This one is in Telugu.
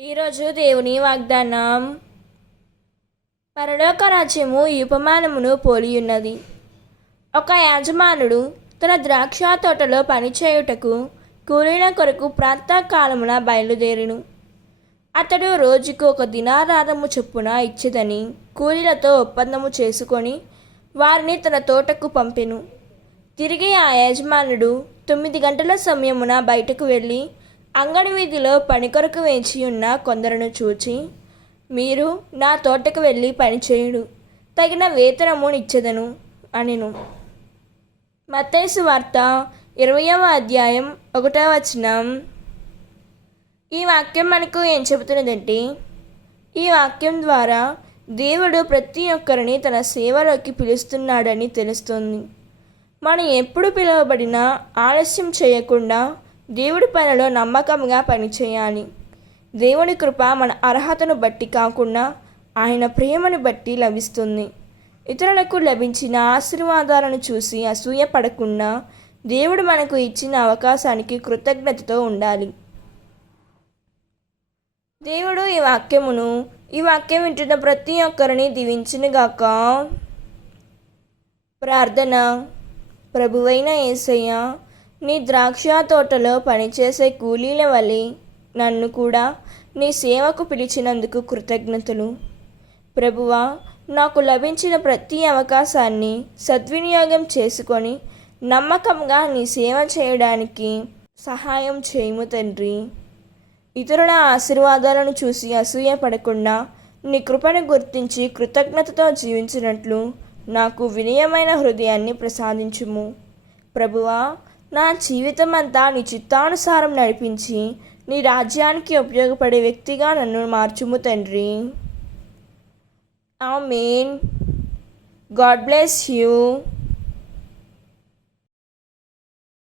ఈరోజు దేవుని వాగ్దానం. పరలోక రాజ్యము ఈ ఉపమానమును పోలియున్నది. ఒక యాజమానుడు తన ద్రాక్ష తోటలో పనిచేయుటకు కూలీల కొరకు ప్రాతకాలమున బయలుదేరిను. అతడు రోజుకు 1 దినారారము చొప్పున ఇచ్చేదని కూలీలతో ఒప్పందము చేసుకొని వారిని తన తోటకు పంపెను. తిరిగి ఆ యాజమానుడు 9 గంటల సమయమున బయటకు వెళ్ళి అంగడి వీధిలో పని కొరకు వేచి ఉన్న కొందరును చూచి, మీరు నా తోటకు వెళ్ళి పనిచేయుడు, తగిన వేతనము నిచ్చెదను అనెను. మత్తయి సువార్త 20వ అధ్యాయం 1వ వచనం. ఈ వాక్యం మనకు ఏం చెబుతున్నదంటే, ఈ వాక్యం ద్వారా దేవుడు ప్రతి ఒక్కరిని తన సేవలోకి పిలుస్తున్నాడని తెలుస్తుంది. మనం ఎప్పుడు పిలువబడినా ఆలస్యం చేయకుండా దేవుడి పనిలో నమ్మకంగా పనిచేయాలి. దేవుని కృప మన అర్హతను బట్టి కాకుండా ఆయన ప్రేమను బట్టి లభిస్తుంది. ఇతరులకు లభించిన ఆశీర్వాదాలను చూసి అసూయ పడకుండా దేవుడు మనకు ఇచ్చిన అవకాశానికి కృతజ్ఞతతో ఉండాలి. దేవుడు ఈ వాక్యం వింటున్న ప్రతి ఒక్కరిని దీవించునుగాక. ప్రార్థన. ప్రభువైన యేసయ్య, నీ ద్రాక్ష తోటలో పనిచేసే కూలీల వలె నన్ను కూడా నీ సేవకు పిలిచినందుకు కృతజ్ఞతలు. ప్రభువా, నాకు లభించిన ప్రతి అవకాశాన్ని సద్వినియోగం చేసుకొని నమ్మకంగా నీ సేవ చేయడానికి సహాయం చేయుము తండ్రి. ఇతరుల ఆశీర్వాదాలను చూసి అసూయ పడకుండా నీ కృపను గుర్తించి కృతజ్ఞతతో జీవించినట్లు నాకు వినయమైన హృదయాన్ని ప్రసాదించుము. ప్రభువా, నా జీవితం అంతా నీ చిత్తానుసారం నడిపించి నీ రాజ్యానికి ఉపయోగపడే వ్యక్తిగా నన్ను మార్చుము తండ్రి. ఆమేన్. God bless you.